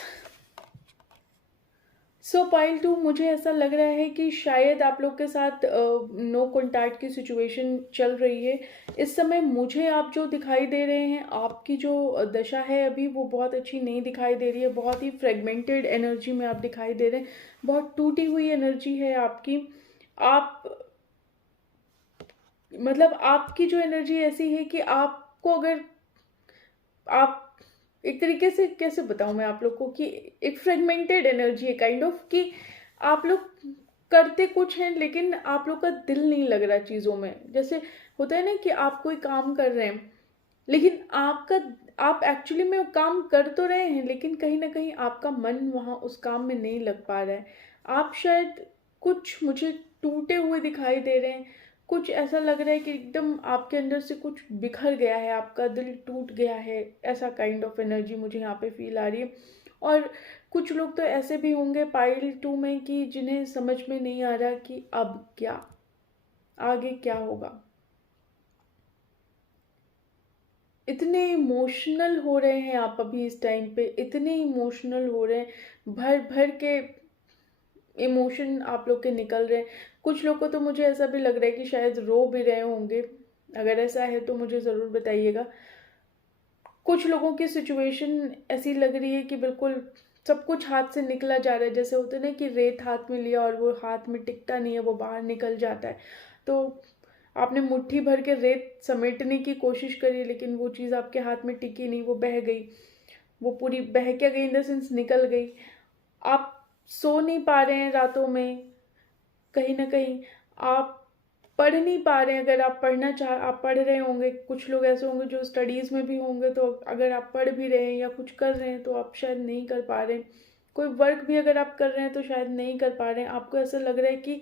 सो पाइल 2 मुझे ऐसा लग रहा है कि शायद आप लोग के साथ नो कॉन्टैक्ट की सिचुएशन चल रही है इस समय। मुझे आप जो दिखाई दे रहे हैं, आपकी जो दशा है अभी वो बहुत अच्छी नहीं दिखाई दे रही है। बहुत ही फ्रेगमेंटेड एनर्जी में आप दिखाई दे रहे हैं, बहुत टूटी हुई एनर्जी है आपकी। आप मतलब आपकी जो एनर्जी ऐसी है कि आपको अगर आप एक तरीके से कैसे बताऊं मैं आप लोग को कि एक फ्रेगमेंटेड एनर्जी है काइंड ऑफ, कि आप लोग करते कुछ हैं लेकिन आप लोग का दिल नहीं लग रहा चीज़ों में। जैसे होता है ना कि आप कोई काम कर रहे हैं लेकिन आपका आप एक्चुअली में वो काम कर तो रहे हैं लेकिन कहीं ना कहीं आपका मन वहाँ उस काम में नहीं लग पा रहा है। आप शायद कुछ मुझे टूटे हुए दिखाई दे रहे हैं, कुछ ऐसा लग रहा है कि एकदम आपके अंदर से कुछ बिखर गया है, आपका दिल टूट गया है, ऐसा काइंड ऑफ एनर्जी मुझे यहाँ पे फील आ रही है। और कुछ लोग तो ऐसे भी होंगे पाइल 2 में कि जिन्हें समझ में नहीं आ रहा कि अब क्या, आगे क्या होगा। इतने इमोशनल हो रहे हैं आप अभी इस टाइम पे, इतने इमोशनल हो रहे हैं, भर भर के इमोशन आप लोग के निकल रहे हैं। कुछ लोग को तो मुझे ऐसा भी लग रहा है कि शायद रो भी रहे होंगे। अगर ऐसा है तो मुझे ज़रूर बताइएगा। कुछ लोगों की सिचुएशन ऐसी लग रही है कि बिल्कुल सब कुछ हाथ से निकला जा रहा है, जैसे होता है ना कि रेत हाथ में लिया और वो हाथ में टिकता नहीं है, वो बाहर निकल जाता है। तो आपने मुट्ठी भर के रेत समेटने की कोशिश करी, लेकिन वो चीज़ आपके हाथ में टिकी नहीं, वो बह गई। वो पूरी बह क्या गई, इन द सेंस निकल गई। आप सो नहीं पा रहे हैं रातों में, कहीं ना कहीं आप पढ़ नहीं पा रहे हैं। अगर आप आप पढ़ रहे होंगे, कुछ लोग ऐसे होंगे जो स्टडीज़ में भी होंगे, तो अगर आप पढ़ भी रहे हैं या कुछ कर रहे हैं तो आप शायद नहीं कर पा रहे हैं। कोई वर्क भी अगर आप कर रहे हैं तो शायद नहीं कर पा रहे हैं। आपको ऐसा लग रहा है कि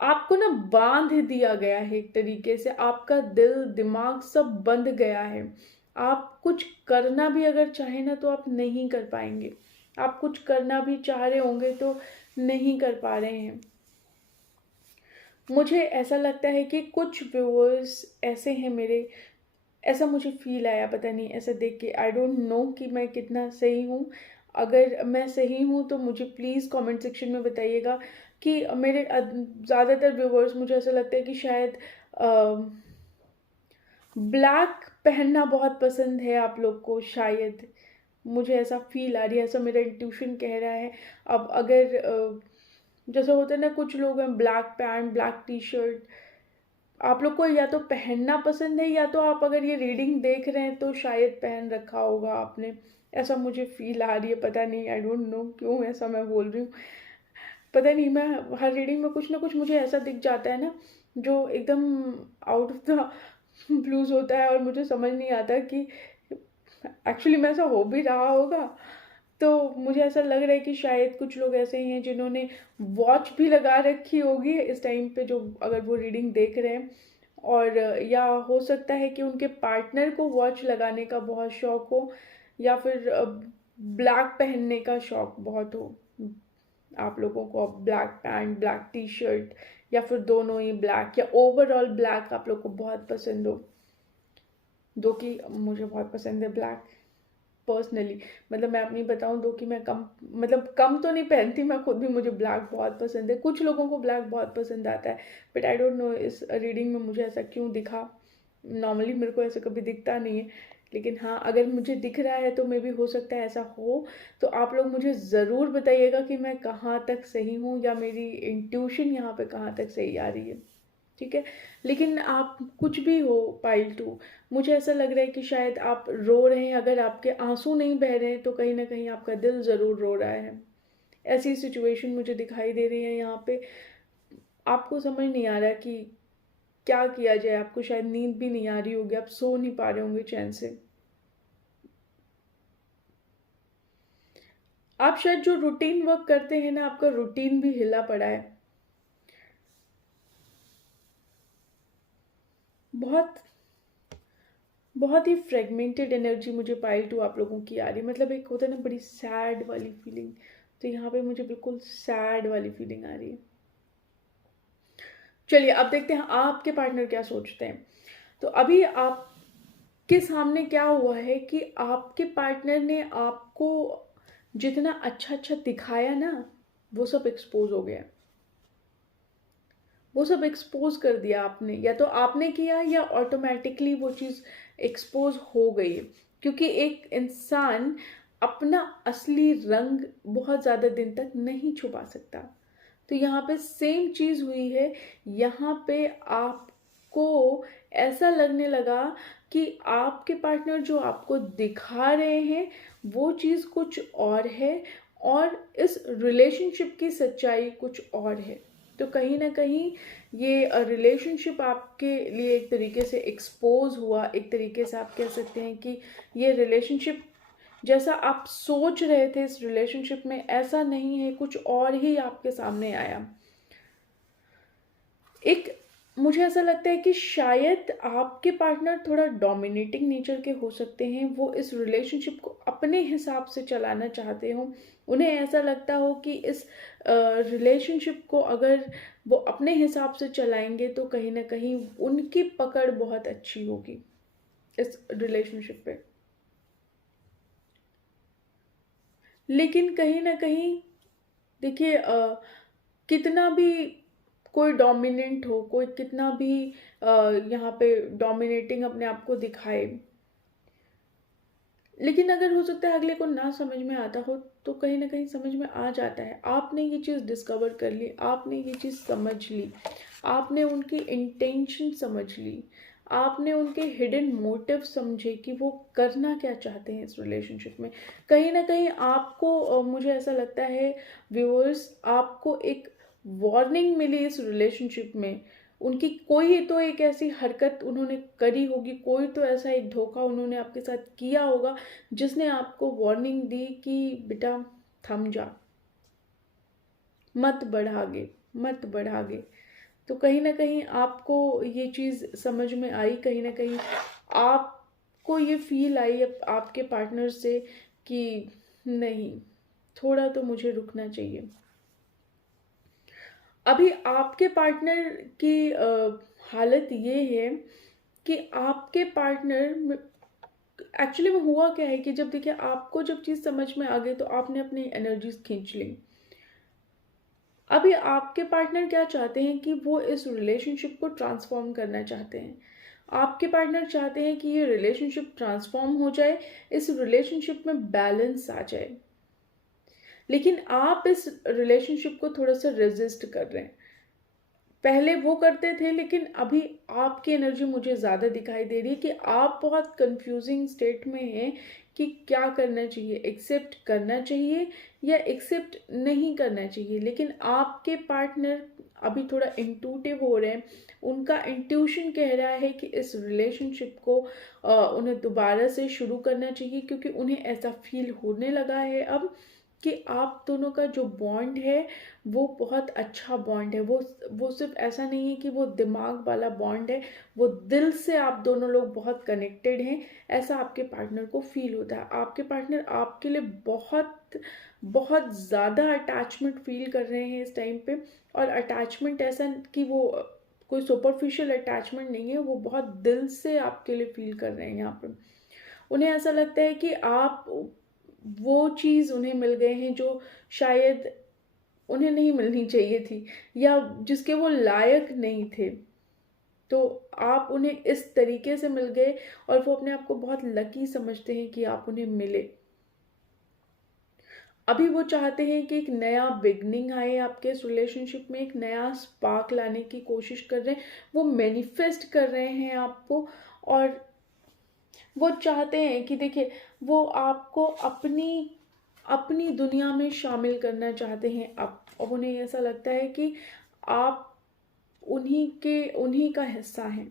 आपको ना बांध दिया गया है एक तरीके से, आपका दिल दिमाग सब बंद गया है। आप कुछ करना भी अगर चाहें ना तो आप नहीं कर पाएंगे। आप कुछ करना भी चाह रहे होंगे तो नहीं कर पा रहे हैं। मुझे ऐसा लगता है कि कुछ व्यूअर्स ऐसे हैं मेरे, ऐसा मुझे फील आया, पता नहीं ऐसा देख के। आई डोंट नो कि मैं कितना सही हूँ। अगर मैं सही हूँ तो मुझे प्लीज़ कमेंट सेक्शन में बताइएगा कि मेरे ज़्यादातर व्यूअर्स, मुझे ऐसा लगता है कि शायद ब्लैक पहनना बहुत पसंद है आप लोग को, शायद मुझे ऐसा फील आ रही है, ऐसा मेरा इंट्यूशन कह रहा है। अब अगर जैसे होता है ना, कुछ लोग हैं black pant black T shirt, आप लोग को या तो पहनना पसंद है, या तो आप अगर ये रीडिंग देख रहे हैं तो शायद पहन रखा होगा आपने। ऐसा मुझे फील आ रही है, पता नहीं, आई डोंट नो क्यों ऐसा मैं बोल रही हूँ। पता नहीं, मैं हर रीडिंग में कुछ ना कुछ मुझे ऐसा दिख जाता है ना जो एकदम आउट ऑफ द ब्लूज होता है, और मुझे समझ नहीं आता कि एक्चुअली में ऐसा हो भी रहा होगा। तो मुझे ऐसा लग रहा है कि शायद कुछ लोग ऐसे हैं जिन्होंने वॉच भी लगा रखी होगी इस टाइम पे, जो अगर वो रीडिंग देख रहे हैं। और या हो सकता है कि उनके पार्टनर को वॉच लगाने का बहुत शौक हो, या फिर ब्लैक पहनने का शौक बहुत हो आप लोगों को। Black pant black T shirt, या फिर दोनों ही ब्लैक, या ओवरऑल ब्लैक आप लोग को बहुत पसंद हो। दो कि मुझे बहुत पसंद है ब्लैक पर्सनली। मतलब मैं अपनी बताऊं दो कि मैं कम, मतलब कम तो नहीं पहनती मैं खुद भी, मुझे ब्लैक बहुत पसंद है। कुछ लोगों को ब्लैक बहुत पसंद आता है, बट आई डोंट नो इस रीडिंग में मुझे ऐसा क्यों दिखा। नॉर्मली मेरे को ऐसा कभी दिखता नहीं है, लेकिन हाँ, अगर मुझे दिख रहा है तो मे भी हो सकता है ऐसा हो। तो आप लोग मुझे ज़रूर बताइएगा कि मैं कहाँ तक सही हूँ, या मेरी इंट्यूशन यहाँ पे कहाँ तक सही आ रही है। ठीक है, लेकिन आप कुछ भी हो पाइल 2, मुझे ऐसा लग रहा है कि शायद आप रो रहे हैं। अगर आपके आंसू नहीं बह रहे हैं तो कहीं ना कहीं आपका दिल ज़रूर रो रहा है। ऐसी सिचुएशन मुझे दिखाई दे रही है यहाँ पे। आपको समझ नहीं आ रहा कि क्या किया जाए, आपको शायद नींद भी नहीं आ रही होगी, आप सो नहीं पा रहे होंगे चैन से। आप शायद जो रूटीन वर्क करते हैं ना, आपका रूटीन भी हिला पड़ा है। बहुत बहुत ही फ्रेगमेंटेड एनर्जी मुझे पाइल 2 आप लोगों की आ रही है। मतलब एक होता है ना बड़ी सैड वाली फीलिंग, तो यहाँ पे मुझे बिल्कुल सैड वाली फीलिंग आ रही है। चलिए अब देखते हैं आपके पार्टनर क्या सोचते हैं। तो अभी आपके सामने क्या हुआ है कि आपके पार्टनर ने आपको जितना अच्छा अच्छा दिखाया ना, वो सब एक्सपोज हो गया। वो सब एक्सपोज कर दिया आपने, या तो आपने किया या ऑटोमेटिकली वो चीज़ एक्सपोज हो गई। क्योंकि एक इंसान अपना असली रंग बहुत ज़्यादा दिन तक नहीं छुपा सकता। तो यहाँ पे सेम चीज़ हुई है। यहाँ पे आपको ऐसा लगने लगा कि आपके पार्टनर जो आपको दिखा रहे हैं वो चीज़ कुछ और है, और इस रिलेशनशिप की सच्चाई कुछ और है। तो कहीं ना कहीं ये रिलेशनशिप आपके लिए एक तरीके से एक्सपोज हुआ। एक तरीके से आप कह सकते हैं कि ये रिलेशनशिप जैसा आप सोच रहे थे इस रिलेशनशिप में ऐसा नहीं है, कुछ और ही आपके सामने आया। एक मुझे ऐसा लगता है कि शायद आपके पार्टनर थोड़ा डोमिनेटिंग नेचर के हो सकते हैं। वो इस रिलेशनशिप को अपने हिसाब से चलाना चाहते हो। उन्हें ऐसा लगता हो कि इस रिलेशनशिप को अगर वो अपने हिसाब से चलाएंगे तो कहीं ना कहीं उनकी पकड़ बहुत अच्छी होगी इस रिलेशनशिप पे। लेकिन कहीं ना कहीं देखिए, कितना भी कोई डोमिनेंट हो, कोई कितना भी अ, यहाँ पे डोमिनेटिंग अपने आप को दिखाए, लेकिन अगर हो सकता है अगले को ना समझ में आता हो तो कहीं ना कहीं समझ में आ जाता है। आपने ये चीज़ डिस्कवर कर ली, आपने ये चीज़ समझ ली, आपने उनकी इंटेंशन समझ ली, आपने उनके हिडन मोटिव समझे कि वो करना क्या चाहते हैं इस रिलेशनशिप में। कहीं ना कहीं आपको मुझे ऐसा लगता है व्यूअर्स, आपको एक वार्निंग मिली इस रिलेशनशिप में। उनकी कोई तो एक ऐसी हरकत उन्होंने करी होगी, कोई तो ऐसा एक धोखा उन्होंने आपके साथ किया होगा जिसने आपको वार्निंग दी कि बेटा थम जा, मत बढ़ागे, मत बढ़ागे। तो कहीं ना कहीं आपको ये चीज़ समझ में आई, कहीं ना कहीं आपको ये फील आई आपके पार्टनर से कि नहीं, थोड़ा तो मुझे रुकना चाहिए। अभी आपके पार्टनर की हालत ये है कि आपके पार्टनर एक्चुअली में हुआ क्या है कि जब देखिए आपको जब चीज़ समझ में आ गई तो आपने अपनी एनर्जीज खींच ली। अभी आपके पार्टनर क्या चाहते हैं कि वो इस रिलेशनशिप को ट्रांसफॉर्म करना चाहते हैं। आपके पार्टनर चाहते हैं कि ये रिलेशनशिप ट्रांसफॉर्म हो जाए, इस रिलेशनशिप में बैलेंस आ जाए। लेकिन आप इस रिलेशनशिप को थोड़ा सा रेजिस्ट कर रहे हैं। पहले वो करते थे लेकिन अभी आपकी एनर्जी मुझे ज़्यादा दिखाई दे रही है कि आप बहुत कंफ्यूजिंग स्टेट में हैं कि क्या करना चाहिए, एक्सेप्ट करना चाहिए या एक्सेप्ट नहीं करना चाहिए। लेकिन आपके पार्टनर अभी थोड़ा इंट्यूटिव हो रहे हैं। उनका इंट्यूशन कह रहा है कि इस रिलेशनशिप को उन्हें दोबारा से शुरू करना चाहिए, क्योंकि उन्हें ऐसा फील होने लगा है अब कि आप दोनों का जो बॉन्ड है वो बहुत अच्छा बॉन्ड है। वो सिर्फ ऐसा नहीं है कि वो दिमाग वाला बॉन्ड है, वो दिल से आप दोनों लोग बहुत कनेक्टेड हैं। ऐसा आपके पार्टनर को फील होता है। आपके पार्टनर आपके लिए बहुत बहुत ज़्यादा अटैचमेंट फील कर रहे हैं इस टाइम पे। और अटैचमेंट ऐसा कि वो कोई सुपरफिशियल अटैचमेंट नहीं है, वो बहुत दिल से आपके लिए फील कर रहे हैं यहाँ पे। उन्हें ऐसा लगता है कि आप वो चीज़ उन्हें मिल गए हैं जो शायद उन्हें नहीं मिलनी चाहिए थी, या जिसके वो लायक नहीं थे। तो आप उन्हें इस तरीके से मिल गए और वो अपने आप को बहुत लकी समझते हैं कि आप उन्हें मिले। अभी वो चाहते हैं कि एक नया बिगनिंग आए आपके इस रिलेशनशिप में, एक नया स्पार्क लाने की कोशिश कर रहे हैं। वो मैनिफेस्ट कर रहे हैं आपको। और वो चाहते हैं कि देखिए, वो आपको अपनी अपनी दुनिया में शामिल करना चाहते हैं। अब उन्हें ऐसा लगता है कि आप उन्हीं का हिस्सा हैं,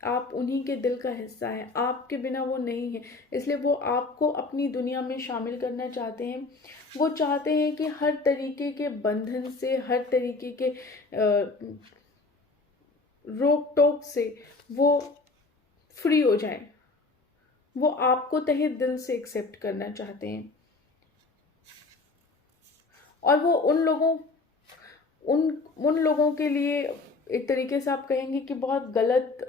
आप उन्हीं के दिल का हिस्सा हैं, आपके बिना वो नहीं है। इसलिए वो आपको अपनी दुनिया में शामिल करना चाहते हैं। वो चाहते हैं कि हर तरीके के बंधन से, हर तरीके के रोक टोक से वो फ्री हो जाएं। वो आपको तहे दिल से एक्सेप्ट करना चाहते हैं। और वो उन उन लोगों के लिए एक तरीके से आप कहेंगे कि बहुत गलत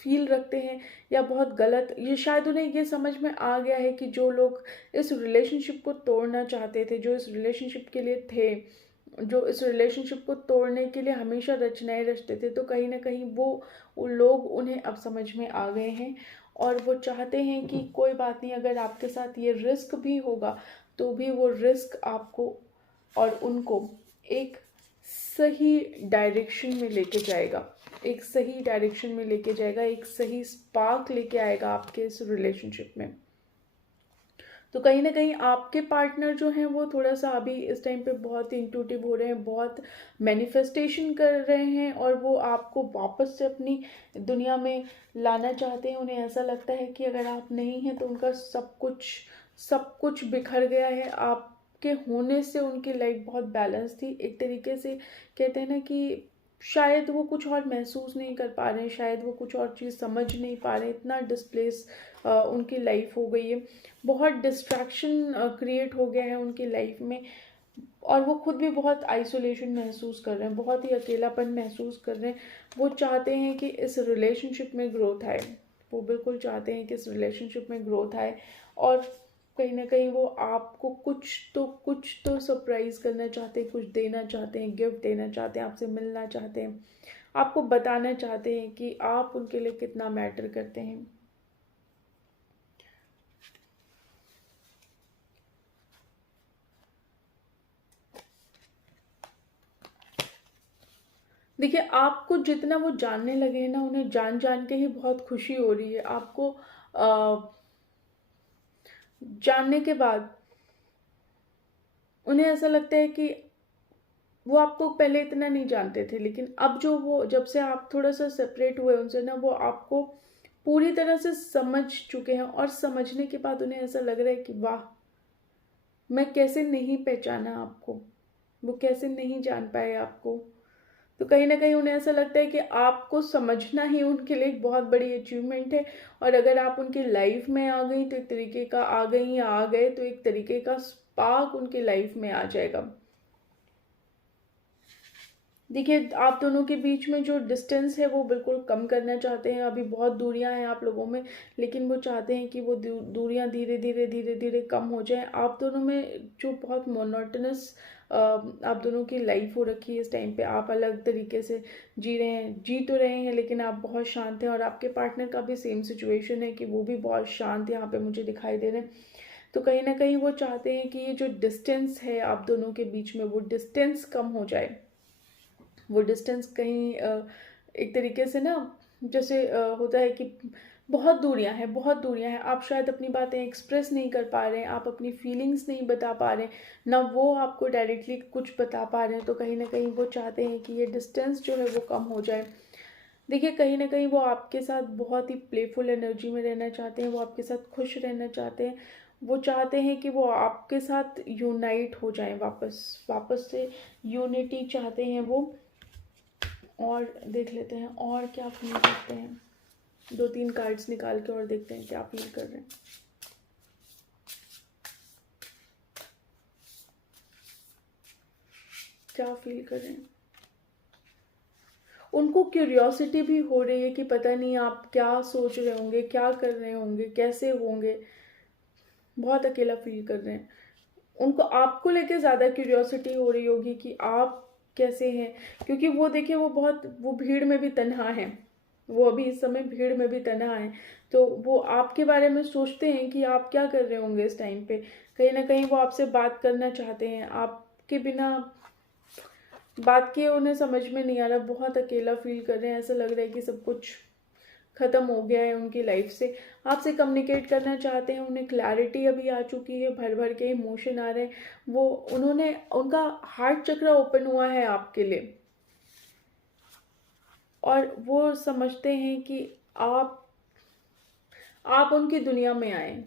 फील रखते हैं, या बहुत गलत, ये शायद उन्हें ये समझ में आ गया है कि जो लोग इस रिलेशनशिप को तोड़ना चाहते थे, जो इस रिलेशनशिप के लिए थे, जो इस रिलेशनशिप को तोड़ने के लिए हमेशा रचनाएं रचते थे, तो कहीं ना कहीं वो लोग उन्हें अब समझ में आ गए हैं। और वो चाहते हैं कि कोई बात नहीं, अगर आपके साथ ये रिस्क भी होगा तो भी वो रिस्क आपको और उनको एक सही डायरेक्शन में लेके जाएगा, एक सही डायरेक्शन में लेके जाएगा, एक सही स्पार्क लेके आएगा आपके इस रिलेशनशिप में। तो कहीं ना कहीं आपके पार्टनर जो हैं वो थोड़ा सा अभी इस टाइम पे बहुत इंट्यूटिव हो रहे हैं, बहुत मैनिफेस्टेशन कर रहे हैं, और वो आपको वापस से अपनी दुनिया में लाना चाहते हैं। उन्हें ऐसा लगता है कि अगर आप नहीं हैं तो उनका सब कुछ बिखर गया है। आपके होने से उनकी लाइफ बहुत बैलेंस थी। एक तरीके से कहते हैं ना कि शायद वो कुछ और महसूस नहीं कर पा रहे हैं, शायद वो कुछ और चीज़ समझ नहीं पा रहे हैं, इतना डिस्प्लेस उनकी लाइफ हो गई है, बहुत डिस्ट्रैक्शन क्रिएट हो गया है उनकी लाइफ में। और वो खुद भी बहुत आइसोलेशन महसूस कर रहे हैं, बहुत ही अकेलापन महसूस कर रहे हैं। वो चाहते हैं कि इस रिलेशनशिप में ग्रोथ आए, वो बिल्कुल चाहते हैं कि इस रिलेशनशिप में ग्रोथ आए। और कहीं ना कहीं वो आपको कुछ तो सरप्राइज करना चाहते हैं, कुछ देना चाहते हैं, गिफ्ट देना चाहते हैं, आपसे मिलना चाहते हैं, आपको बताना चाहते हैं कि आप उनके लिए कितना मैटर करते हैं। देखिए, आपको जितना वो जानने लगे हैं ना, उन्हें जान जान के ही बहुत खुशी हो रही है। आपको जानने के बाद उन्हें ऐसा लगता है कि वो आपको पहले इतना नहीं जानते थे, लेकिन अब जो वो जब से आप थोड़ा सा सेपरेट हुए उनसे ना, वो आपको पूरी तरह से समझ चुके हैं। और समझने के बाद उन्हें ऐसा लग रहा है कि वाह, मैं कैसे नहीं पहचाना आपको, वो कैसे नहीं जान पाए आपको। तो कहीं ना कहीं उन्हें ऐसा लगता है कि आपको समझना ही उनके लिए एक बहुत बड़ी अचीवमेंट है। और अगर आप उनकी लाइफ में आ गई तो एक तरीके का आ गई या आ गए तो एक तरीके का स्पार्क उनकी लाइफ में आ जाएगा। देखिए, आप दोनों के बीच में जो डिस्टेंस है वो बिल्कुल कम करना चाहते हैं। अभी बहुत दूरियां हैं आप लोगों में, लेकिन वो चाहते हैं कि वो दूरियां धीरे धीरे धीरे धीरे कम हो जाएं। आप दोनों में जो बहुत मोनोटनस आप दोनों की लाइफ हो रखी है इस टाइम पे, आप अलग तरीके से जी रहे हैं, जी तो रहे हैं, लेकिन आप बहुत शांत हैं। और आपके पार्टनर का भी सेम सिचुएशन है कि वो भी बहुत शांत यहाँ पे मुझे दिखाई दे रहे हैं। तो कहीं ना कहीं वो चाहते हैं कि ये जो डिस्टेंस है आप दोनों के बीच में, वो डिस्टेंस कम हो जाए। वो डिस्टेंस कहीं एक तरीके से ना, जैसे होता है कि बहुत दूरियां हैं, बहुत दूरियां हैं, आप शायद अपनी बातें एक्सप्रेस नहीं कर पा रहे हैं, आप अपनी फीलिंग्स नहीं बता पा रहे हैं, ना वो आपको डायरेक्टली कुछ बता पा रहे हैं। तो कहीं ना कहीं वो चाहते हैं कि ये डिस्टेंस जो है वो कम हो जाए। देखिए, कहीं ना कहीं वो आपके साथ बहुत ही प्लेफुल एनर्जी में रहना चाहते हैं, वो आपके साथ खुश रहना चाहते हैं। वो चाहते हैं कि वो आपके साथ यूनाइट हो जाएं, वापस वापस से यूनिटी चाहते हैं वो। और देख लेते हैं और क्या फील करते हैं, दो तीन कार्ड्स निकाल के और देखते हैं क्या फील कर रहे हैं। क्या फील कर रहे हैं, उनको क्यूरियोसिटी भी हो रही है कि पता नहीं आप क्या सोच रहे होंगे, क्या कर रहे होंगे, कैसे होंगे। बहुत अकेला फील कर रहे हैं, उनको आपको लेके ज़्यादा क्यूरियोसिटी हो रही होगी कि आप कैसे हैं। क्योंकि वो देखिए, वो भीड़ में भी तन्हा है, वो अभी इस समय भीड़ में भी तन्हा है। तो वो आपके बारे में सोचते हैं कि आप क्या कर रहे होंगे इस टाइम पे। कहीं ना कहीं वो आपसे बात करना चाहते हैं, आपके बिना बात किए उन्हें समझ में नहीं आ रहा, बहुत अकेला फील कर रहे हैं। ऐसा लग रहा है कि सब कुछ ख़त्म हो गया है उनकी लाइफ से। आपसे कम्युनिकेट करना चाहते हैं, उन्हें क्लैरिटी अभी आ चुकी है, भर भर के इमोशन आ रहे हैं। उनका हार्ट चक्र ओपन हुआ है आपके लिए। और वो समझते हैं कि आप उनकी दुनिया में आए,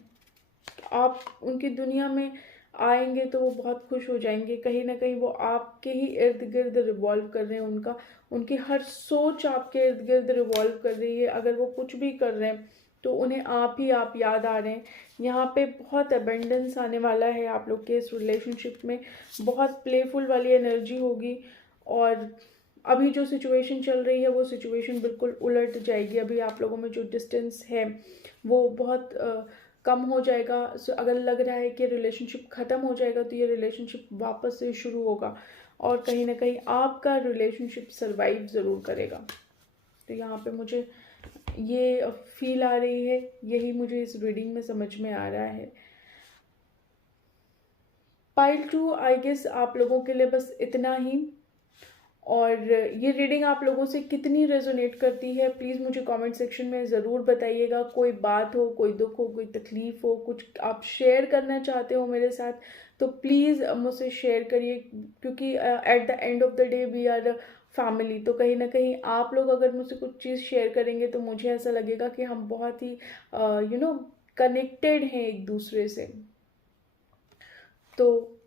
आप उनकी दुनिया में आएंगे तो वो बहुत खुश हो जाएंगे। कहीं ना कहीं वो आपके ही इर्द गिर्द रिवॉल्व कर रहे हैं, उनकी हर सोच आपके इर्द गिर्द रिवॉल्व कर रही है। अगर वो कुछ भी कर रहे हैं तो उन्हें आप याद आ रहे हैं। यहाँ पे बहुत अबेंडेंस आने वाला है आप लोग के इस रिलेशनशिप में, बहुत प्लेफुल वाली एनर्जी होगी। और अभी जो सिचुएशन चल रही है वो सिचुएशन बिल्कुल उलट जाएगी। अभी आप लोगों में जो डिस्टेंस है वो बहुत कम हो जाएगा। अगर लग रहा है कि रिलेशनशिप ख़त्म हो जाएगा तो ये रिलेशनशिप वापस से शुरू होगा, और कहीं ना कहीं आपका रिलेशनशिप सरवाइव ज़रूर करेगा। तो यहाँ पे मुझे ये फील आ रही है, यही मुझे इस रीडिंग में समझ में आ रहा है। पाइल 2 आई गेस आप लोगों के लिए बस इतना ही। और ये रीडिंग आप लोगों से कितनी रेजोनेट करती है प्लीज़ मुझे कमेंट सेक्शन में ज़रूर बताइएगा। कोई बात हो, कोई दुख हो, कोई तकलीफ़ हो, कुछ आप शेयर करना चाहते हो मेरे साथ तो प्लीज़ मुझसे शेयर करिए। क्योंकि at the end of the day we are family. तो कहीं ना कहीं आप लोग अगर मुझसे कुछ चीज़ शेयर करेंगे तो मुझे ऐसा लगेगा कि हम बहुत ही कनेक्टेड हैं एक दूसरे से। तो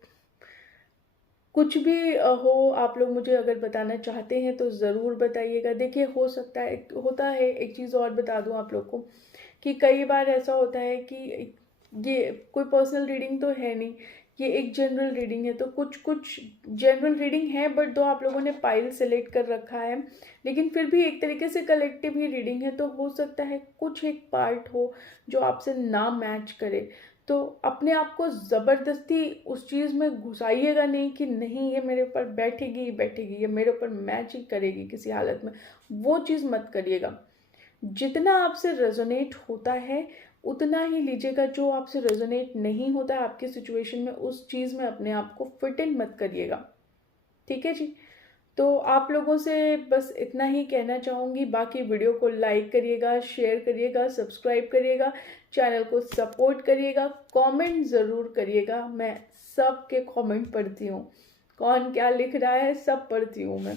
कुछ भी हो, आप लोग मुझे अगर बताना चाहते हैं तो ज़रूर बताइएगा। देखिए, हो सकता है, होता है, एक चीज़ और बता दूं आप लोग को कि कई बार ऐसा होता है कि ये कोई पर्सनल रीडिंग तो है नहीं, ये एक जनरल रीडिंग है। तो कुछ कुछ जनरल रीडिंग है, बट दो आप लोगों ने पाइल सेलेक्ट कर रखा है, लेकिन फिर भी एक तरीके से कलेक्टिव ही रीडिंग है। तो हो सकता है कुछ एक पार्ट हो जो आपसे ना मैच करे। तो अपने आप को ज़बरदस्ती उस चीज़ में घुसाइएगा नहीं कि नहीं ये मेरे ऊपर बैठेगी ही बैठेगी, ये मेरे ऊपर मैच ही करेगी किसी हालत में। वो चीज़ मत करिएगा। जितना आपसे रेजोनेट होता है उतना ही लीजिएगा। जो आपसे रेजोनेट नहीं होता है आपकी सिचुएशन में, उस चीज़ में अपने आप को फिट इन मत करिएगा। ठीक है जी। तो आप लोगों से बस इतना ही कहना चाहूँगी। बाकी वीडियो को लाइक करिएगा, शेयर करिएगा, सब्सक्राइब करिएगा, चैनल को सपोर्ट करिएगा, कमेंट ज़रूर करिएगा। मैं सबके कमेंट पढ़ती हूँ, कौन क्या लिख रहा है सब पढ़ती हूँ मैं।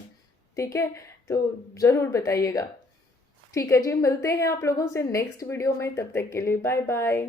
ठीक है, तो ज़रूर बताइएगा। ठीक है जी, मिलते हैं आप लोगों से नेक्स्ट वीडियो में। तब तक के लिए बाय बाय।